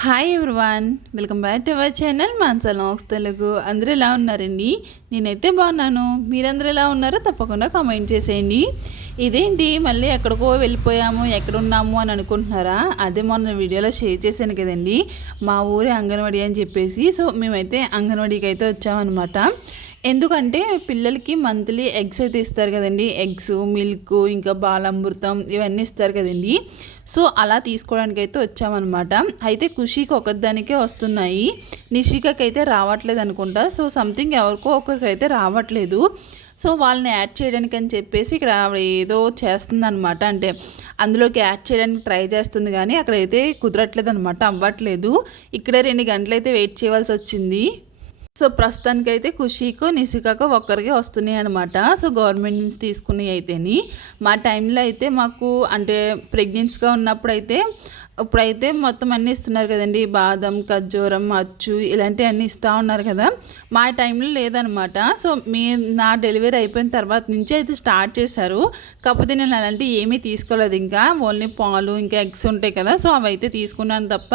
Hi everyone, welcome back to our channel Mansa vlogs Telugu. అందరూ ఎలా ఉన్నారండి? నేనైతే బాగున్నాను. మీరందరూ ఎలా ఉన్నారో తప్పకుండా కామెంట్ చేసేయండి. ఇదేంటి మళ్ళీ ఎక్కడికో వెళ్ళిపోయాము, ఎక్కడున్నాము అని అనుకుంటున్నారా? అదే మొన్న వీడియోలో షేర్ చేశాను కదండి, మా ఊరి అంగన్వాడీ అని చెప్పేసి. సో మేమైతే అంగన్వాడీకి అయితే వచ్చామన్నమాట. ఎందుకంటే పిల్లలకి మంత్లీ ఎగ్స్ అయితే ఇస్తారు కదండి, ఎగ్స్, మిల్క్, ఇంకా బాలామృతం ఇవన్నీ ఇస్తారు కదండి. సో అలా తీసుకోవడానికి అయితే వచ్చామన్నమాట. అయితే ఖుషీకి ఒకదానికే వస్తున్నాయి, నిషికకి అయితే రావట్లేదు అనుకుంటా. సో సంథింగ్ ఎవరికో ఒకరికైతే రావట్లేదు. సో వాళ్ళని యాడ్ చేయడానికి అని చెప్పేసి ఇక్కడ ఏదో చేస్తుందన్నమాట. అంటే అందులోకి యాడ్ చేయడానికి ట్రై చేస్తుంది, కానీ అక్కడైతే కుదరట్లేదు అనమాట, అవ్వట్లేదు. ఇక్కడే 2 గంటలు అయితే వెయిట్ చేయవలసి వచ్చింది. సో ప్రస్తుతానికైతే ఖుషీకు నిషికకు ఒక్కరికి వస్తున్నాయి అనమాట. సో గవర్నమెంట్ నుంచి తీసుకున్నాయి అయితేని. మా టైంలో అయితే మాకు అంటే ప్రెగ్నెన్సీగా ఉన్నప్పుడు అయితే ఇప్పుడైతే మొత్తం అన్నీ ఇస్తున్నారు కదండి, బాదం, ఖర్జూరం, అచ్చు ఇలాంటివి అన్నీ ఇస్తూ ఉన్నారు కదా. మా టైంలో లేదనమాట. సో నా డెలివరీ అయిపోయిన తర్వాత నుంచి అయితే స్టార్ట్ చేశారు. కాకపోతే నేను అలాంటివి ఏమీ తీసుకోలేదు, ఇంకా ఓన్లీ పాలు ఇంకా ఎగ్స్ ఉంటాయి కదా, సో అవి అయితే తీసుకున్నాను తప్ప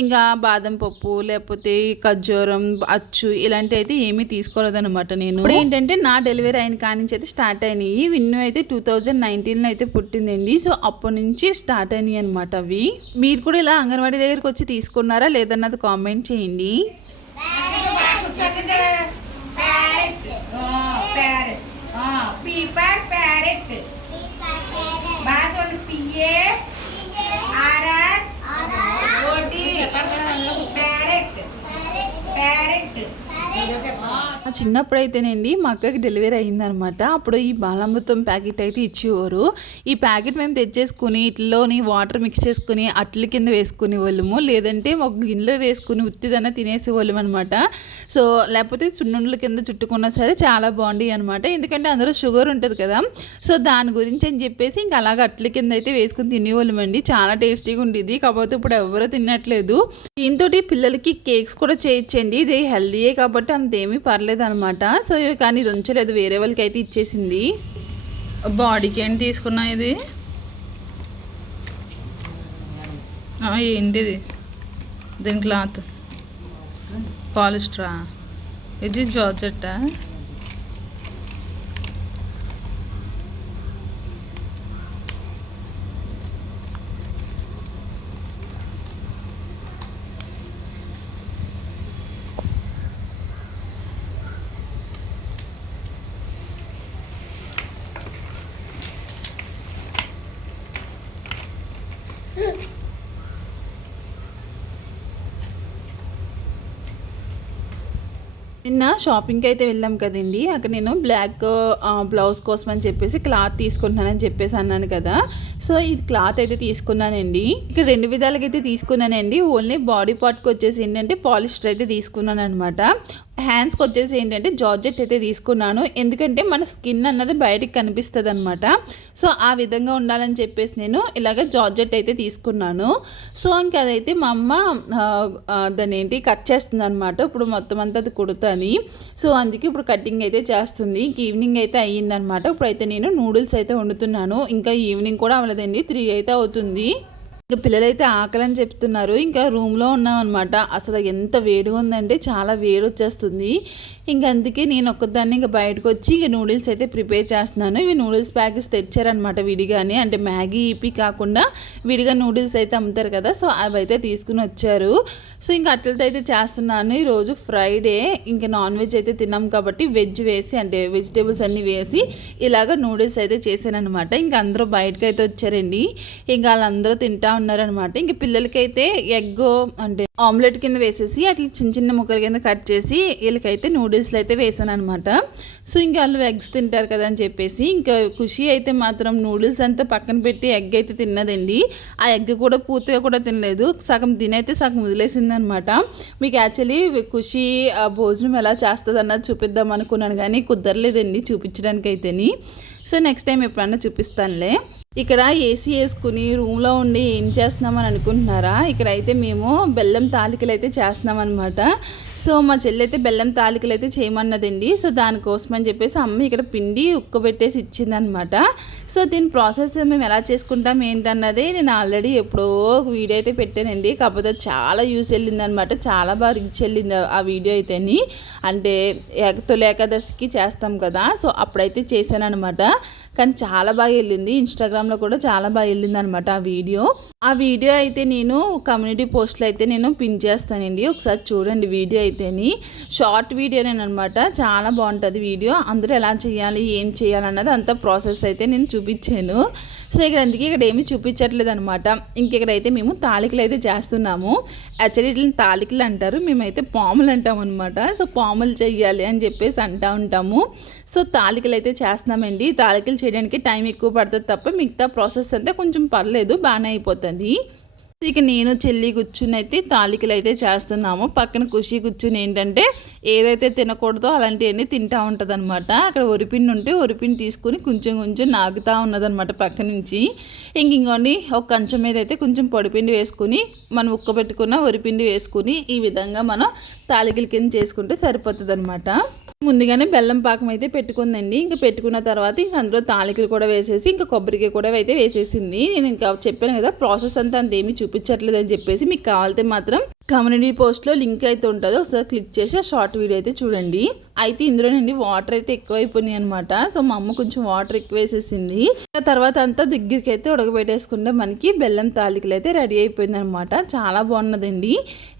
ఇంకా బాదం పప్పు లేకపోతే ఖర్జూరం, అచ్చు ఇలాంటివి అయితే ఏమీ తీసుకోలేదనమాట. నేను ఇప్పుడు ఏంటంటే నా డెలివరీ అయిన కాడి నుంచి అయితే స్టార్ట్ అయినాయి. విన్ను అయితే 2019లో అయితే పుట్టిందండి. సో అప్పటి నుంచి స్టార్ట్ అయినాయి అనమాట అవి. మీరు కూడా ఇలా అంగన్వాడీ దగ్గరికి వచ్చి తీసుకున్నారా లేదన్నది కామెంట్ చేయండి. చిన్నప్పుడైతేనండి మా అక్కకి డెలివరీ అయిందనమాట. అప్పుడు ఈ బాలామృతం ప్యాకెట్ అయితే ఇచ్చేవారు. ఈ ప్యాకెట్ మేము తెచ్చేసుకుని ఇట్లోని వాటర్ మిక్స్ చేసుకుని అట్ల కింద వేసుకునే వాళ్ళము, లేదంటే ఒక గిన్నెలో వేసుకుని ఉత్తిదన్న తినేసేవాళ్ళం అనమాట. సో లేకపోతే సున్నుండ్ల కింద చుట్టుకున్నా సరే చాలా బాగుంది అనమాట. ఎందుకంటే అందులో షుగర్ ఉంటుంది కదా, సో దాని గురించి అని చెప్పేసి ఇంకా అలాగ అట్ల కింద అయితే వేసుకుని తినేవాళ్ళం అండి. చాలా టేస్టీగా ఉండేది. కాకపోతే ఇప్పుడు ఎవరూ తినట్లేదు. దీంతో పిల్లలకి కేక్స్ కూడా చేయొచ్చండి, ఇది హెల్దీయే కాబట్టి అంతేమీ పర్లేదు అనమాట. సో కానీ ఇది ఉంచలేదు, వేరే వాళ్ళకి అయితే ఇచ్చేసింది. బాడీకి ఏంటి తీసుకున్నా ఇది? ఏంటిది? దీని క్లాత్ పాలిస్టరా? ఇది జార్జెట్టా? నిన్న షాపింగ్కి అయితే వెళ్ళాం కదండి. అక్కడ నేను బ్లాక్ బ్లౌజ్ కోసం అని చెప్పేసి క్లాత్ తీసుకుంటున్నానని చెప్పేసి అన్నాను కదా. సో ఈ క్లాత్ అయితే తీసుకున్నానండి. ఇక్కడ 2 విధాలుగా అయితే తీసుకున్నానండి. ఓన్లీ బాడీ పార్ట్కి వచ్చేసి ఏంటంటే పాలిస్టర్ అయితే తీసుకున్నాను అనమాట. హ్యాండ్స్కి వచ్చేసి ఏంటంటే జార్జెట్ అయితే తీసుకున్నాను, ఎందుకంటే మన స్కిన్ అన్నది బయటికి కనిపిస్తుంది అనమాట. సో ఆ విధంగా ఉండాలని చెప్పేసి నేను ఇలాగ జార్జెట్ అయితే తీసుకున్నాను. సో ఇంకా అదైతే మా అమ్మ దాన్ని ఏంటి కట్ చేస్తుంది అనమాట. ఇప్పుడు మొత్తం అంతా అది కుడుతుంది. సో అందుకే ఇప్పుడు కటింగ్ అయితే చేస్తుంది. ఇంక ఈవినింగ్ అయితే అయ్యిందనమాట. ఇప్పుడైతే నేను నూడిల్స్ అయితే వండుతున్నాను. ఇంకా ఈవినింగ్ కూడా అవ్వలేదండి, 3 అయితే అవుతుంది. ఇంకా పిల్లలైతే ఆకలని చెప్తున్నారు. ఇంకా రూమ్లో ఉన్నాం అనమాట. అసలు ఎంత వేడిగా ఉందంటే చాలా వేడి వచ్చేస్తుంది. ఇంకా అందుకే నేను ఒక్కదాన్ని ఇంకా బయటకు వచ్చి ఇక నూడిల్స్ అయితే ప్రిపేర్ చేస్తున్నాను. ఇవి నూడిల్స్ ప్యాకెట్స్ తెచ్చారనమాట విడిగానే, అంటే మ్యాగీ ఈపీ కాకుండా విడిగా నూడిల్స్ అయితే అమ్ముతారు కదా, సో అవి అయితే తీసుకుని వచ్చారు. సో ఇంకా అట్లతో అయితే చేస్తున్నాను. ఈరోజు ఫ్రైడే, ఇంకా నాన్ వెజ్ అయితే తిన్నాం కాబట్టి వెజ్ వేసి అంటే వెజిటేబుల్స్ అన్నీ వేసి ఇలాగ నూడిల్స్ అయితే చేశాను అనమాట. ఇంకా అందరూ బయటకు అయితే వచ్చారండి. ఇంకా వాళ్ళందరూ తింటా ఉన్నారనమాట. ఇంక పిల్లలకైతే ఎగ్ అంటే ఆమ్లెట్ కింద వేసేసి అట్లా చిన్న చిన్న ముక్కల కింద కట్ చేసి వీళ్ళకైతే నూడిల్స్లో అయితే వేసాను అనమాట. సో ఇంకా వాళ్ళు ఎగ్స్ తింటారు కదా అని చెప్పేసి ఇంకా ఖుషి అయితే మాత్రం నూడిల్స్ అంతా పక్కన పెట్టి ఎగ్ అయితే తిన్నదండి. ఆ ఎగ్ కూడా పూర్తిగా కూడా తినలేదు, సగం తినైతే సగం వదిలేసింది అనమాట. మీకు యాక్చువల్లీ ఖుషి భోజనం ఎలా చేస్తుంది అన్నది చూపిద్దాం అనుకున్నాను, కానీ కుదరలేదండి చూపించడానికి అయితేని. సో నెక్స్ట్ టైం ఎప్పుడన్నా చూపిస్తానులే. ఇక్కడ ఏసీ వేసుకుని రూమ్లో ఉండి ఏం చేస్తున్నామని అనుకుంటున్నారా? ఇక్కడైతే మేము బెల్లం తాలికలు అయితే చేస్తున్నాం అనమాట. సో మా చెల్లి అయితే బెల్లం తాలికలు అయితే చేయమన్నదండి. సో దానికోసం అని చెప్పేసి అమ్మ ఇక్కడ పిండి ఉక్కబెట్టేసి ఇచ్చిందనమాట. సో దీని ప్రాసెస్ మేము ఎలా చేసుకుంటాం ఏంటన్నది నేను ఆల్రెడీ ఎప్పుడో వీడియో అయితే పెట్టానండి. కాకపోతే చాలా యూస్ వెళ్ళిందనమాట, చాలా బాగా రీచ్ వెళ్ళింది ఆ వీడియో అయితేని. అంటే తొలి ఏకాదశికి చేస్తాం కదా, సో అప్పుడైతే చేశాను అనమాట. కానీ చాలా బాగా వెళ్ళింది, ఇన్స్టాగ్రామ్లో కూడా చాలా బాగా వెళ్ళింది అనమాట ఆ వీడియో అయితే నేను కమ్యూనిటీ పోస్ట్లో అయితే నేను పిన్ చేస్తానండి, ఒకసారి చూడండి. వీడియో అయితేని షార్ట్ వీడియోనేనమాట, చాలా బాగుంటుంది వీడియో. అందరూ ఎలా చేయాలి ఏం చేయాలి అన్నది అంత ప్రాసెస్ అయితే నేను చూపించాను. సో అందుకే ఇక్కడ ఏమీ చూపించట్లేదు అనమాట. ఇంకెక్కడైతే మేము తాలికలు అయితే చేస్తున్నాము. యాక్చువల్లీ ఇట్లా తాలికలు అంటారు, మేమైతే పాములు అంటాం అనమాట. సో పాములు చెయ్యాలి అని చెప్పేసి అంటూ ఉంటాము. సో తాలికలు అయితే చేస్తున్నామండి. తాలికలు చేయడానికి టైం ఎక్కువ పడుతుంది తప్ప మిగతా ప్రాసెస్ అంతా కొంచెం పర్లేదు, బాగానే అయిపోతుంది. ఇక నేను చెల్లి కూర్చుని అయితే తాలికలు అయితే చేస్తున్నాము. పక్కన ఖుషి కూర్చుని ఏంటంటే ఏదైతే తినకూడదో అలాంటివన్నీ తింటూ ఉంటుంది అనమాట. అక్కడ ఒరిపిండి ఉంటే ఒరిపిండి తీసుకుని కొంచెం కొంచెం నాగుతూ ఉన్నదనమాట పక్క నుంచి. ఇంకోండి ఒక కంచం మీద అయితే కొంచెం పొడిపిండి వేసుకుని మనం ఉక్కబెట్టుకున్న ఒరిపిండి వేసుకుని ఈ విధంగా మనం తాలికల కింద చేసుకుంటే సరిపోతుంది అనమాట. ముందుగానే బెల్లం పాకం అయితే పెట్టుకుందండి. ఇంకా పెట్టుకున్న తర్వాత ఇంకా అందులో తాలికలు కూడా వేసేసి ఇంకా కొబ్బరికాయ కూడా అయితే వేసేసింది. నేను ఇంకా చెప్పాను కదా ప్రాసెస్ అంతా అంతేమీ చూపించట్లేదు అని చెప్పేసి. మీకు కావాలితే మాత్రం కమ్యూనిటీ పోస్ట్లో లింక్ అయితే ఉంటుందో ఒకసారి క్లిక్ చేసి ఆ షార్ట్ వీడియో అయితే చూడండి. అయితే ఇందులోనండి వాటర్ అయితే ఎక్కువైపోయినాయి అనమాట. సో మా అమ్మ కొంచెం వాటర్ ఎక్కువ వేసేసింది. తర్వాత అంతా దగ్గరికి అయితే ఉడకబెట్టేసుకుంటే మనకి బెల్లం తాలికలు అయితే రెడీ అయిపోయింది అనమాట. చాలా బాగున్నదండి.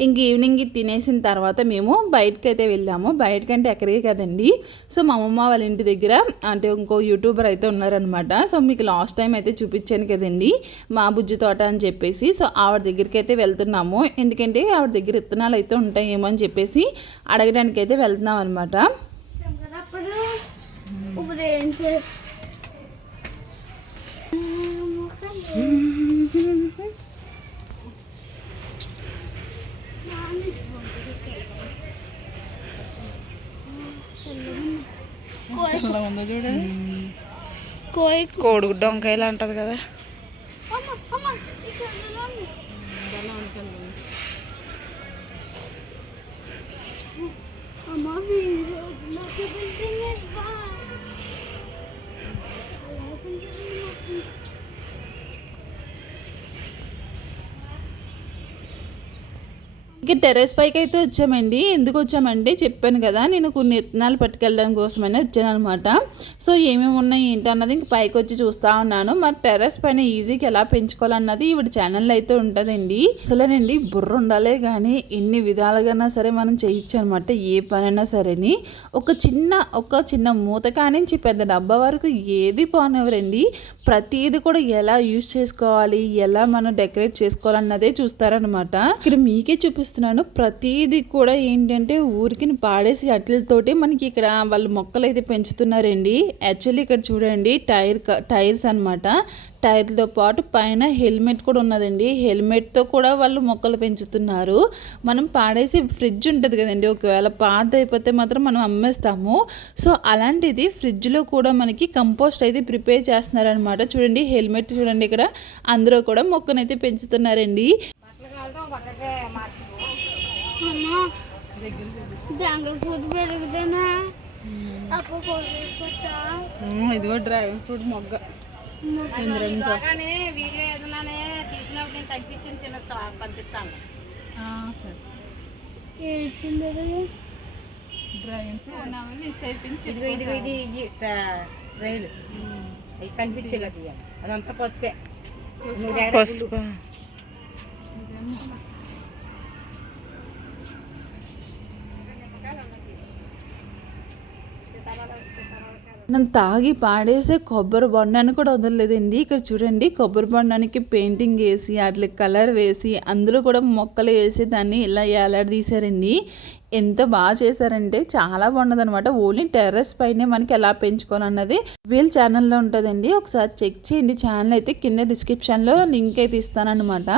ఇంక ఈవినింగ్ తినేసిన తర్వాత మేము బయటకు అయితే వెళ్ళాము. బయటకంటే ఎక్కడికి కదండి, సో మా అమ్మమ్మ వాళ్ళ ఇంటి దగ్గర అంటే ఇంకో యూట్యూబర్ అయితే ఉన్నారనమాట. సో మీకు లాస్ట్ టైం అయితే చూపించాను కదండి మా బుజ్జి తోట అని చెప్పేసి. సో ఆవిడ దగ్గరికి అయితే వెళ్తున్నాము, ఎందుకంటే ఆవిడ దగ్గర విత్తనాలు అయితే ఉంటాయేమో అని చెప్పేసి అడగడానికి అయితే వెళ్తున్నాం అనమాట. కోడిగుడ్డ వంకాయలు అంటది కదా. ఇక టెర్రస్ పైకి అయితే వచ్చామండి. ఎందుకు వచ్చామంటే చెప్పాను కదా నేను కొన్ని విత్తనాలు పట్టుకెళ్ళడం కోసమని వచ్చాను అనమాట. సో ఏమేమి ఉన్నాయి ఏంటి అన్నది ఇంక పైకి వచ్చి చూస్తూ ఉన్నాను. మరి టెర్రస్ పైన ఈజీగా ఎలా పెంచుకోవాలన్నది ఈవిడ ఛానల్లో అయితే ఉంటుందండి. అసలేనండి బుర్ర ఉండాలే కానీ ఎన్ని విధాలుగా సరే మనం చేయొచ్చు అనమాట, ఏ పనైనా సరేని. ఒక చిన్న మూత కానించి పెద్ద డబ్బా వరకు ఏది పోనివ్వరండి. ప్రతిదీ కూడా ఎలా యూజ్ చేసుకోవాలి, ఎలా మనం డెకరేట్ చేసుకోవాలన్నదే చూస్తారనమాట. ఇక్కడ మీకే చూపిస్తాను. ప్రతిదీ కూడా ఏంటంటే ఊరికి పాడేసి అట్లతోటి మనకి ఇక్కడ వాళ్ళు మొక్కలు అయితే పెంచుతున్నారండి. యాక్చువల్లీ ఇక్కడ చూడండి టైర్స్ అనమాట. టైర్లతో పాటు పైన హెల్మెట్ కూడా ఉన్నదండి. హెల్మెట్తో కూడా వాళ్ళు మొక్కలు పెంచుతున్నారు. మనం పాడేసి ఫ్రిడ్జ్ ఉంటుంది కదండి, ఒకవేళ పాత అయిపోతే మాత్రం మనం అమ్మేస్తాము. సో అలాంటిది ఫ్రిడ్జ్లో కూడా మనకి కంపోస్ట్ అయితే ప్రిపేర్ చేస్తున్నారనమాట. చూడండి హెల్మెట్ చూడండి, ఇక్కడ అందరూ కూడా మొక్కనైతే పెంచుతున్నారండి. ఇదిగో డ్రాగన్ ఫ్రూట్ మొగ్గ రైలు కనిపించలేదు, అదంతా పసుపే. పసుపు నన్ను తాగి పాడేసే కొబ్బరి బొండాన్ని కూడా వదలలేదండి. ఇక్కడ చూడండి కొబ్బరి బొండానికి పెయింటింగ్ వేసి అట్లా కలర్ వేసి అందులో కూడా మొక్కలు వేసి దాన్ని ఇలా ఏలాడదీశారండి. ఎంత బాగా చేశారంటే చాలా బాగున్నది అనమాట. ఓన్లీ టెర్రస్ పైనే మనకి ఎలా పెంచుకోవాలన్నది వీళ్ళ ఛానల్లో ఉంటుందండి, ఒకసారి చెక్ చేయండి. ఛానల్ అయితే కింద డిస్క్రిప్షన్లో లింక్ అయితే ఇస్తానమాట.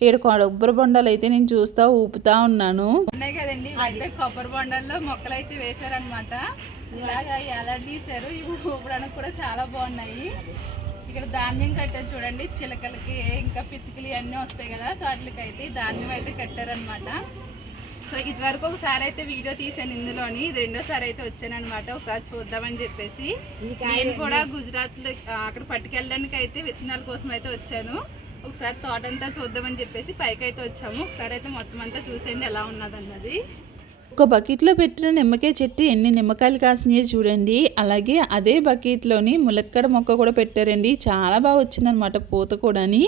ఇక్కడ కొబ్బరి బొండాలు అయితే నేను ఊపుతా ఉన్నాను. ఉన్నాయి కదండి, కొబ్బరి బొండాల్లో మొక్కలు అయితే వేశారనమాట. ఇలాగా ఎలా తీశారు ఇవి ఊపడానికి కూడా చాలా బాగున్నాయి. ఇక్కడ ధాన్యం కట్టారు చూడండి, చిలకలకి ఇంకా పిచ్చుకలు అన్నీ వస్తాయి కదా, సో వాటికి అయితే ధాన్యం అయితే కట్టారనమాట. సో ఇదివరకు ఒకసారి అయితే వీడియో తీసాను ఇందులోని, ఇది రెండోసారి అయితే వచ్చానమాట. ఒకసారి చూద్దామని చెప్పేసి నేను కూడా గుజరాత్లో అక్కడ పట్టుకెళ్ళడానికి అయితే విత్తనాల కోసం అయితే వచ్చాను. ఒకసారి తోటంతా చూద్దామని చెప్పేసి పైకి అయితే వచ్చాము. ఒకసారి అయితే మొత్తం అంతా చూసేయండి ఎలా ఉన్నదన్నది. ఒక బకెట్లో పెట్టిన నిమ్మకాయ చెట్టు ఎన్ని నిమ్మకాయలు కాసినాయో చూడండి. అలాగే అదే బకెట్లోని ములక్కడ మొక్క కూడా పెట్టారండి, చాలా బాగా వచ్చిందనమాట పూత కూడాని.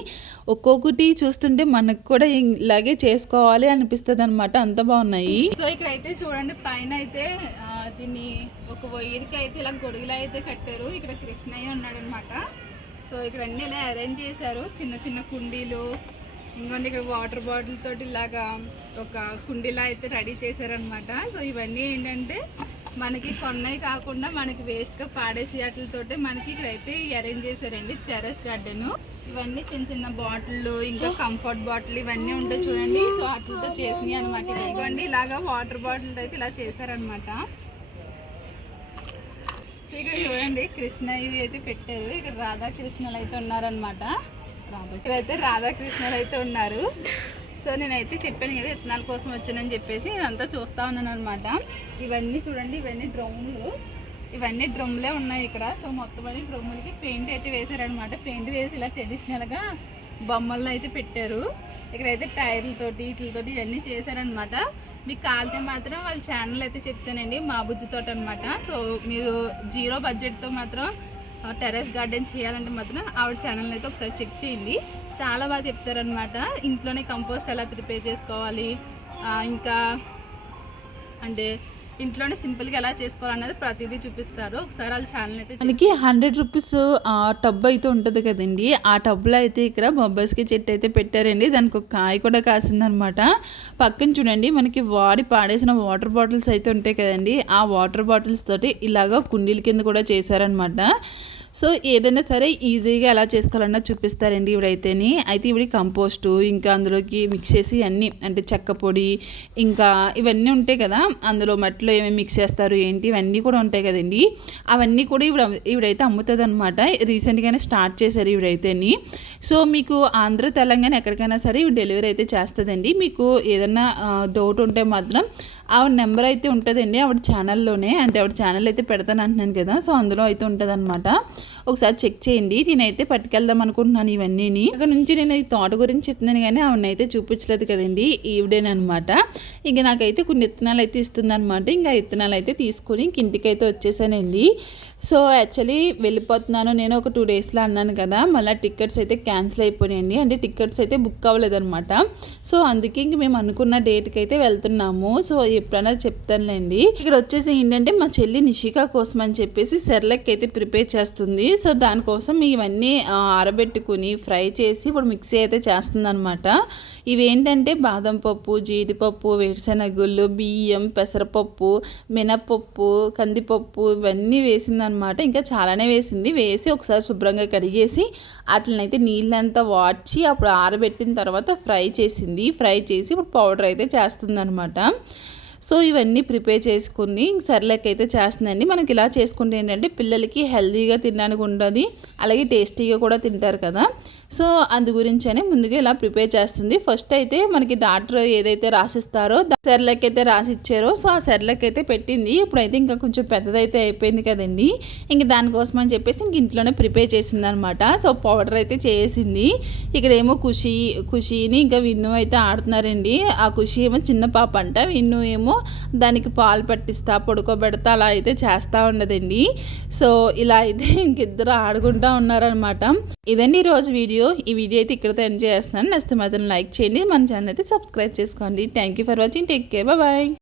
ఒక్కొక్కటి చూస్తుంటే మనకు కూడా ఇలాగే చేసుకోవాలి అనిపిస్తుంది అనమాట, అంత బాగున్నాయి. సో ఇక్కడ అయితే చూడండి పైన అయితే దీన్ని ఒక వైర్కి అయితే ఇలా గొడుగులా అయితే కట్టారు. ఇక్కడ కృష్ణయ్య ఉన్నాడు అనమాట. సో ఇక్కడ అన్నీ ఇలా అరేంజ్ చేశారు, చిన్న చిన్న కుండీలు, ఇంకోండి ఇక్కడ వాటర్ బాటిల్ తోటి ఇలాగా ఒక కుండీలా అయితే రెడీ చేశారనమాట. సో ఇవన్నీ ఏంటంటే మనకి కొన్నవి కాకుండా మనకి వేస్ట్గా పాడేసి వాటితోటి మనకి ఇక్కడ అయితే అరేంజ్ చేశారండి టెర్రస్ గార్డెన్. ఇవన్నీ చిన్న చిన్న బాటిళ్ళు, ఇంకా కంఫర్ట్ బాటిల్ ఇవన్నీ ఉంటాయి చూడండి. సో వాటితో చేసినాయి అనమాట. ఇవ్వండి ఇలాగా వాటర్ బాటిల్ అయితే ఇలా చేశారనమాట. సో ఇక్కడ చూడండి కృష్ణ ఇది అయితే పెట్టారు. ఇక్కడ రాధాకృష్ణలు అయితే ఉన్నారనమాట. ఇక్కడైతే రాధాకృష్ణలు అయితే ఉన్నారు. సో నేనైతే చెప్పాను కదా విత్తనాల కోసం వచ్చానని చెప్పేసి నేనంతా చూస్తూ ఉన్నాను అనమాట. ఇవన్నీ చూడండి, ఇవన్నీ డ్రమ్లే ఉన్నాయి ఇక్కడ. సో మొత్తం అన్ని డ్రమ్ములకి పెయింట్ అయితే వేశారనమాట. పెయింట్ వేసి ఇలా ట్రెడిషనల్గా బొమ్మల్లో అయితే పెట్టారు. ఇక్కడైతే టైర్లతోటి వీటితోటి ఇవన్నీ చేశారనమాట. మీకు కాలితే మాత్రం వాళ్ళ ఛానల్ అయితే చెప్తానండి, మా బుజ్జితోట అనమాట. సో మీరు 0 బడ్జెట్తో మాత్రం టెర్రస్ గార్డెన్ చేయాలంటే మాత్రం ఆవిడ ఛానల్ని అయితే ఒకసారి చెక్ చేయండి, చాలా బాగా చెప్తారనమాట. ఇంట్లోనే కంపోస్ట్ ఎలా ప్రిపేర్ చేసుకోవాలి, ఇంకా అంటే ఇంట్లోనే సింపుల్గా ఎలా చేసుకోవాలన్నది ప్రతిదీ చూపిస్తారు. ఒకసారి వాళ్ళ ఛానల్ అయితే మనకి 100 రూపీస్ టబ్ అయితే ఉంటుంది కదండి, ఆ టబ్లో అయితే ఇక్కడ బొబ్బాయికి చెట్టు అయితే పెట్టారండి. దానికి ఒక కాయ కూడా కాసిందనమాట. పక్కన చూడండి మనకి వాడి పాడేసిన వాటర్ బాటిల్స్ అయితే ఉంటాయి కదండి, ఆ వాటర్ బాటిల్స్ తోటి ఇలాగా కుండీల కింద కూడా చేశారనమాట. సో ఏదైనా సరే ఈజీగా ఎలా చేసుకోవాలన్నా చూపిస్తారండి ఇవిడైతేని. అయితే ఇవి కంపోస్టు ఇంకా అందులోకి మిక్స్ చేసి అన్నీ అంటే చెక్క పొడి ఇంకా ఇవన్నీ ఉంటాయి కదా, అందులో మట్టిలో ఏమేమి మిక్స్ చేస్తారు ఏంటి ఇవన్నీ కూడా ఉంటాయి కదండి, అవన్నీ కూడా ఇవిడైతే అమ్ముతుంది అనమాట. రీసెంట్గానే స్టార్ట్ చేశారు ఇవిడైతేని. సో మీకు ఆంధ్ర తెలంగాణ ఎక్కడికైనా సరే ఇవి డెలివరీ అయితే చేస్తుందండి. మీకు ఏదైనా డౌట్ ఉంటే మాత్రం ఆవిడ నెంబర్ అయితే ఉంటుందండి ఆవిడ ఛానల్లోనే, అంటే ఆవిడ ఛానల్ అయితే పెడతాను అంటున్నాను కదా, సో అందులో అయితే ఉంటుంది అనమాట. ఒకసారి చెక్ చేయండి. నేనైతే పట్టుకెళ్దాం అనుకుంటున్నాను ఇవన్నీని. అక్కడ నుంచి నేను ఈ తోట గురించి చెప్తున్నాను కానీ ఆవిడనైతే చూపించలేదు కదండి, ఈవిడేనమాట. ఇంక నాకైతే కొన్ని విత్తనాలు అయితే ఇస్తుంది అనమాట. ఇంకా విత్తనాలు అయితే తీసుకొని ఇంటికి అయితే వచ్చేసానండి. సో యాక్చువల్లీ వెళ్ళిపోతున్నాను నేను ఒక 2 డేస్లో అన్నాను కదా, మళ్ళీ టికెట్స్ అయితే క్యాన్సిల్ అయిపోయాయండి. అంటే టికెట్స్ అయితే బుక్ అవ్వలేదన్నమాట. సో అందుకే ఇంక మేము అనుకున్న డేట్కి అయితే వెళ్తున్నాము. సో ఎప్పుడైనా చెప్తానులేండి. ఇక్కడ వచ్చేసి ఏంటంటే మా చెల్లి నిషికా కోసం అని చెప్పేసి సెర్లెక్ అయితే ప్రిపేర్ చేస్తుంది. సో దానికోసం ఇవన్నీ ఆరబెట్టుకుని ఫ్రై చేసి ఇప్పుడు మిక్సీ అయితే చేస్తుంది అనమాట. ఇవేంటంటే బాదం పప్పు, జీడిపప్పు, వేరుశెనగుళ్ళు, బియ్యం, పెసరపప్పు, మినపప్పు, కందిపప్పు ఇవన్నీ వేసింది అనమాట. ఇంకా చాలానే వేసి ఒకసారి శుభ్రంగా కడిగేసి వాటినైతే నీళ్ళంతా వాడ్చి అప్పుడు ఆరబెట్టిన తర్వాత ఫ్రై చేసి ఇప్పుడు పౌడర్ అయితే చేస్తుంది అనమాట. సో ఇవన్నీ ప్రిపేర్ చేసుకుని సెర్లాక్ అయితే చేస్తుందండి. మనకి ఇలా చేసుకుంటే ఏంటంటే పిల్లలకి హెల్తీగా తినడానికి ఉండదు, అలాగే టేస్టీగా కూడా తింటారు కదా. సో అందు గురించనే ముందుగా ఇలా ప్రిపేర్ చేస్తుంది. ఫస్ట్ అయితే మనకి డాక్టర్ ఏదైతే రాసిస్తారో సెర్లాక్ అయితే రాసిచ్చారో సో ఆ సెర్లాక్ అయితే పెట్టింది. ఇప్పుడైతే ఇంకా కొంచెం పెద్దదైతే అయిపోయింది కదండి, ఇంక దానికోసం అని చెప్పేసి ఇంక ఇంట్లోనే ప్రిపేర్ చేసింది అనమాట. సో పౌడర్ అయితే చేసింది. ఇక్కడేమో ఖుషీని ఇంకా విన్ను అయితే ఆడుతున్నారండి. ఆ ఖుషి ఏమో చిన్న పాప అంట, విన్ను ఏమో దానికి పాలు పట్టిస్తా పడుకోబెడతా అలా అయితే చేస్తూ ఉన్నదండి. సో ఇలా అయితే ఇంకిద్దరు ఆడుకుంటూ ఉన్నారనమాట. ఇదండి ఈరోజు వీడియో. ఈ వీడియో అయితే ఇక్కడితో ఎంజాయ్ చేస్తున్నాను. నచ్చితే మాత్రం లైక్ చేయండి, మన ఛానల్ అయితే సబ్స్క్రైబ్ చేసుకోండి. Thank you for watching. Take care, bye.